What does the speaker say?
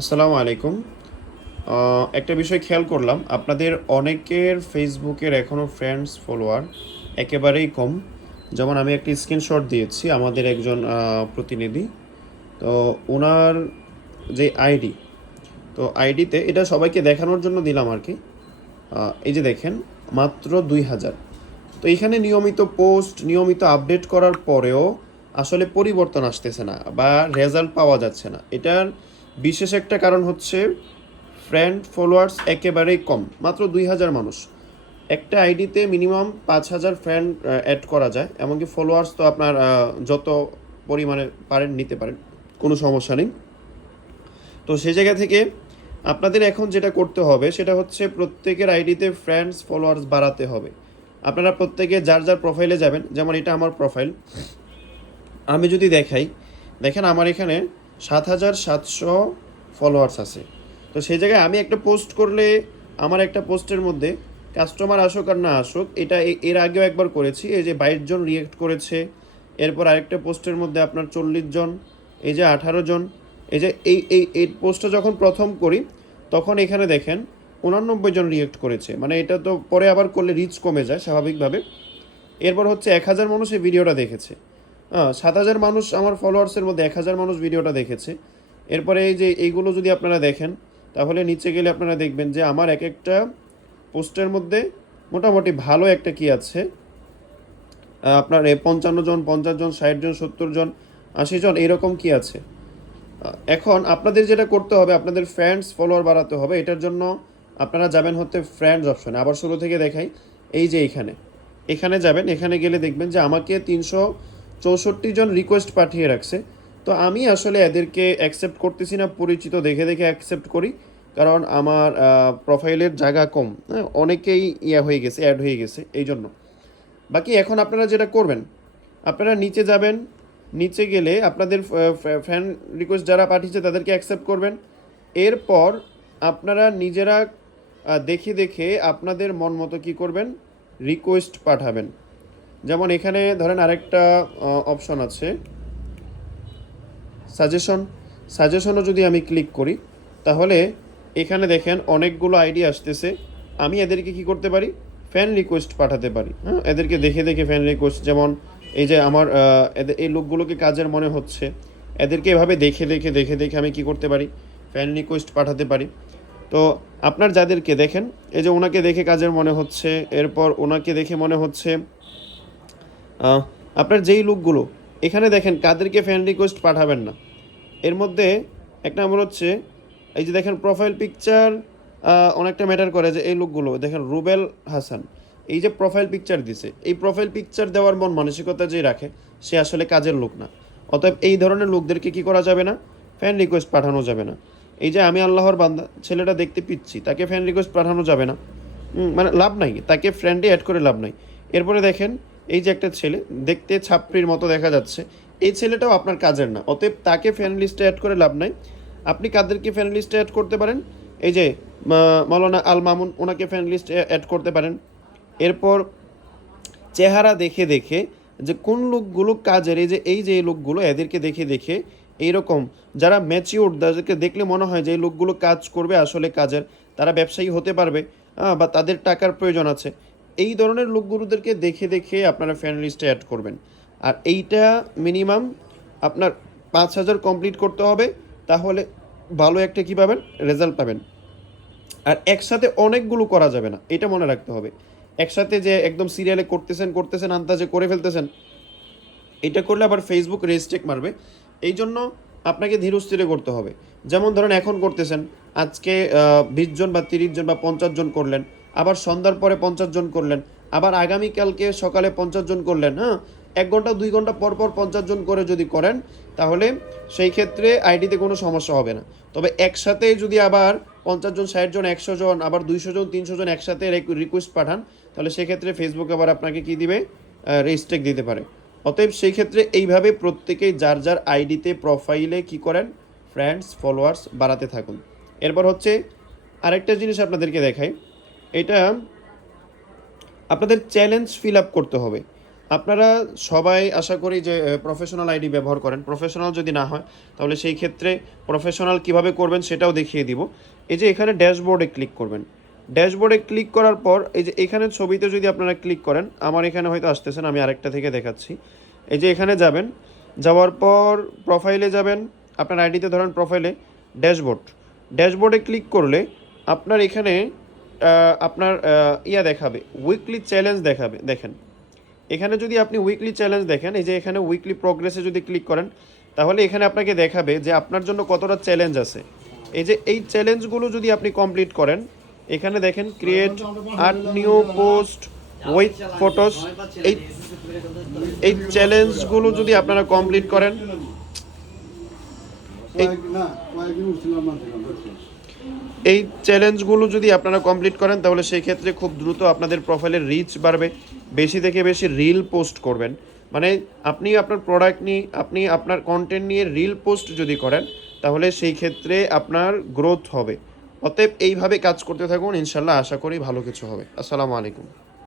আসসালামু আলাইকুম। একটা বিষয় খেয়াল করলাম, আপনাদের অনেকের ফেসবুকের এখনও ফ্রেন্ডস ফলোয়ার একেবারেই কম। যেমন আমি একটি স্ক্রিনশট দিয়েছি আমাদের একজন প্রতিনিধি। তো ওনার যে আইডি, তো আইডিতে এটা সবাইকে দেখানোর জন্য দিলাম আর কি। এই যে দেখেন, মাত্র 2000। তো এখানে নিয়মিত পোস্ট, নিয়মিত আপডেট করার পরেও আসলে পরিবর্তন আসতেছে না বা রেজাল্ট পাওয়া যাচ্ছে না। এটার বিশেষ একটা কারণ হচ্ছে ফ্রেন্ড ফলোয়ার্স একেবারেই কম, মাত্র 2000 মানুষ। একটা আইডিতে মিনিমাম 5000 ফ্রেন্ড অ্যাড করা যায়, এমনকি ফলোয়ার্স তো আপনার যত পরিমাণে পারেন নিতে পারেন, কোনো সমস্যা নেই। তো সেই জায়গা থেকে আপনাদের এখন যেটা করতে হবে সেটা হচ্ছে প্রত্যেকের আইডিতে ফ্রেন্ডস ফলোয়ার্স বাড়াতে হবে। আপনারা প্রত্যেকে যার যার প্রোফাইলে যাবেন, যেমন এটা আমার প্রোফাইল। আমি যদি দেখাই, দেখেন আমার এখানে 7700 ফলোয়ার্স আছে। তো সেই জায়গায় আমি একটা পোস্ট করলে আমার একটা পোস্টের মধ্যে কাস্টমার আসুক আর না আসুক, এটা এর আগেও একবার করেছি, এই যে 22 জন রিয়েক্ট করেছে। এরপর আরেকটা পোস্টের মধ্যে আপনার 40 জন, এই যে 18 জন। এই যে এই পোস্টটা যখন প্রথম করি তখন এখানে দেখেন 89 জন রিয়েক্ট করেছে, মানে এটা তো পরে আবার করলে রিচ কমে যায় স্বাভাবিকভাবে। এরপর হচ্ছে 1000 মানুষ এই ভিডিওটা দেখেছে। 7000 মানুষ আমার ফলোয়ার্সের মধ্যে 1000 মানুষ ভিডিওটা দেখেছে। এরপরে এই যে এইগুলো যদি আপনারা দেখেন, তাহলে নিচে গেলে আপনারা দেখবেন যে আমার এক একটা পোস্টের মধ্যে মোটামুটি ভালো একটা কি আছে, আপনার 55 জন, 50 জন, 60 জন, 70 জন, 80 জন, এইরকম কি আছে। এখন আপনাদের যেটা করতে হবে, আপনাদের ফ্রেন্ডস ফলোয়ার বাড়াতে হবে। এটার জন্য আপনারা যাবেন হচ্ছে ফ্রেন্ডস অপশনে। আবার শুরু থেকে দেখাই, এই যে এখানে এখানে যাবেন, এখানে গেলে দেখবেন যে আমাকে 364 জন রিকোয়েস্ট পাঠিয়ে রাখছে। তো আমি আসলে এদেরকে অ্যাকসেপ্ট করতেছি না, পরিচিত দেখে দেখে অ্যাকসেপ্ট করি, কারণ আমার প্রোফাইলের জায়গা কম। হ্যাঁ, অনেকেই হয়ে গেছে, অ্যাড হয়ে গেছে এই জন্য। বাকি এখন আপনারা যেটা করবেন, আপনারা নিচে যাবেন, নিচে গেলে আপনাদের ফ্রেন্ড রিকোয়েস্ট যারা পাঠিয়েছে তাদেরকে অ্যাকসেপ্ট করবেন। এরপর আপনারা নিজেরা দেখে দেখে আপনাদের মন মতো কী করবেন, রিকোয়েস্ট পাঠাবেন। যেমন এখানে ধরেন আরেকটা অপশন আছে, সাজেশন। সাজেশনও যদি আমি ক্লিক করি, তাহলে এখানে দেখেন অনেকগুলো আইডি আসতেছে। আমি এদেরকে কি করতে পারি, ফ্যান রিকোয়েস্ট পাঠাতে পারি। হ্যাঁ, এদেরকে দেখে দেখে ফ্যান রিকোয়েস্ট, যেমন এই যে আমার এই লোকগুলোকে কাজের মনে হচ্ছে, এদেরকে এভাবে দেখে দেখে দেখে দেখে আমি কি করতে পারি, ফ্যান রিকোয়েস্ট পাঠাতে পারি। তো আপনার যাদেরকে দেখেন, এই যে ওনাকে দেখে কাজের মনে হচ্ছে, এরপর ওনাকে দেখে মনে হচ্ছে, আপনার যেই লোকগুলো এখানে দেখেন কাদেরকে ফ্যান রিকোয়েস্ট পাঠাবেন না, এর মধ্যে এক নম্বর হচ্ছে এই যে দেখেন প্রোফাইল পিকচার অনেকটা ম্যাটার করে। যে এই লোকগুলো দেখেন, রুবেল হাসান, এই যে প্রোফাইল পিকচার দিছে, এই প্রোফাইল পিকচার দেওয়ার মন মানসিকতা যে রাখে সে আসলে কাজের লোক না। অতএব এই ধরনের লোকদেরকে কি করা যাবে না, ফ্যান রিকোয়েস্ট পাঠানো যাবে না। এই যে আমি আল্লাহর বান্দা, ছেলেটা দেখতে পিচ্ছি, তাকে ফ্যান রিকোয়েস্ট পাঠানো যাবে না। মানে লাভ নাই, তাকে ফ্রেন্ডে অ্যাড করে লাভ নাই। এরপরে দেখেন এই যে একটা ছেলে দেখতে ছাপড়ির মতো দেখা যাচ্ছে, এই ছেলেটাও আপনার কাজের না, অতএব তাকে ফ্রেন্ড লিস্টে অ্যাড করে লাভ নাই। আপনি কাদেরকে ফ্রেন্ড লিস্টে অ্যাড করতে পারেন, এই যে মাওলানা আল মামুন, ওনাকে ফ্রেন্ড লিস্টে অ্যাড করতে পারেন। এরপর চেহারা দেখে দেখে যে কোন লোকগুলো কাজের, এই যে এই লোকগুলো, এদেরকে দেখে দেখে এইরকম যারা ম্যাচিওর, তাদেরকে দেখলে মনে হয় যে এই লোকগুলো কাজ করবে, আসলে কাজের, তারা ব্যবসায়ী হতে পারবে, বা তাদের টাকার প্রয়োজন আছে, এই ধরনের লোকগুলোদেরকে দেখে দেখে আপনারা ফ্রেন্ড লিস্টে অ্যাড করবেন। আর এইটা মিনিমাম আপনার 5000 কমপ্লিট করতে হবে, তাহলে ভালো একটা কী পাবেন, রেজাল্ট পাবেন। আর একসাথে অনেকগুলো করা যাবে না, এটা মনে রাখতে হবে। একসাথে যে একদম সিরিয়ালে করতেছেন করতেছেন আন্দাজে করে ফেলতেছেন, এটা করলে আবার ফেসবুক রেস্ট্রিক্ট মারবে। এই জন্য আপনাকে ধীরস্থিরে করতে হবে। যেমন ধরেন এখন করতেছেন, আজকে 20 জন বা 30 জন বা 50 জন করলেন, আবার সন্ধ্যার পরে 50 জন করলেন, আবার আগামীকালকে সকালে 50 জন করলেন। হ্যাঁ, 1 ঘন্টা 2 ঘন্টা পর পর 50 জন করে যদি করেন, তাহলে সেই ক্ষেত্রে আইডিতে কোনো সমস্যা হবে না। তবে একসাথে যদি আবার 50 জন, 60 জন, 100 জন, আবার 200 জন, 300 জন একসাথে রিকোয়েস্ট পাঠান, তাহলে সেক্ষেত্রে ফেসবুক আবার আপনাকে কি দিবে, রেস্ট্রিক্ট দিতে পারে। অতএব সেই ক্ষেত্রে এইভাবে প্রত্যেকেই যার যার আইডিতে প্রোফাইলে কি করেন, ফ্রেন্ডস ফলোয়ার্স বাড়াতে থাকুন। এরপর হচ্ছে আরেকটা জিনিস আপনাদেরকে দেখাই, এটা আপনাদের চ্যালেঞ্জ ফিল আপ করতে হবে। আপনারা সবাই আশা করি যে প্রফেশনাল আইডি ব্যবহার করেন। প্রফেশনাল যদি না হয় তাহলে সেই ক্ষেত্রে প্রফেশনাল কিভাবে করবেন সেটাও দেখিয়ে দিব। এই যে এখানে ড্যাশবোর্ডে ক্লিক করবেন। ড্যাশবোর্ডে ক্লিক করার পর এই যে এখানে ছবিতে যদি আপনারা ক্লিক করেন, আমার এখানে হয়তো আসতেছেন, আমি আরেকটা থেকে দেখাচ্ছি। এই যে এখানে যাবেন, যাওয়ার পর প্রোফাইলে যাবেন, আপনার আইডিতে ধরেন প্রোফাইলে ড্যাশবোর্ড, ড্যাশবোর্ডে ক্লিক করলে আপনার এখানে আপনার ইয়া দেখাবে, উইকলি চ্যালেঞ্জ দেখাবে। দেখেন এখানে যদি আপনি উইকলি চ্যালেঞ্জ দেখেন, এই যে এখানে উইকলি প্রোগ্রেসে যদি ক্লিক করেন তাহলে এখানে আপনাকে দেখাবে যে আপনার জন্য কতটা চ্যালেঞ্জ আছে। এই যে এই চ্যালেঞ্জগুলো যদি আপনি কমপ্লিট করেন, এখানে দেখেন create 8 new post with photos, এই এই চ্যালেঞ্জগুলো যদি আপনারা কমপ্লিট করেন, এই এই চ্যালেঞ্জগুলো যদি আপনারা কমপ্লিট করেন তাহলে সেই ক্ষেত্রে খুব দ্রুত আপনাদের প্রোফাইলের রিচ বাড়বে। বেশি থেকে বেশি রিল পোস্ট করবেন, মানে আপনি আপনার প্রোডাক্ট নিয়ে, আপনি আপনার কন্টেন্ট নিয়ে রিল পোস্ট যদি করেন তাহলে সেই ক্ষেত্রে আপনার গ্রোথ হবে। অতএব এইভাবে কাজ করতে থাকুন, ইনশাল্লাহ আশা করি ভালো কিছু হবে। আসসালামু আলাইকুম।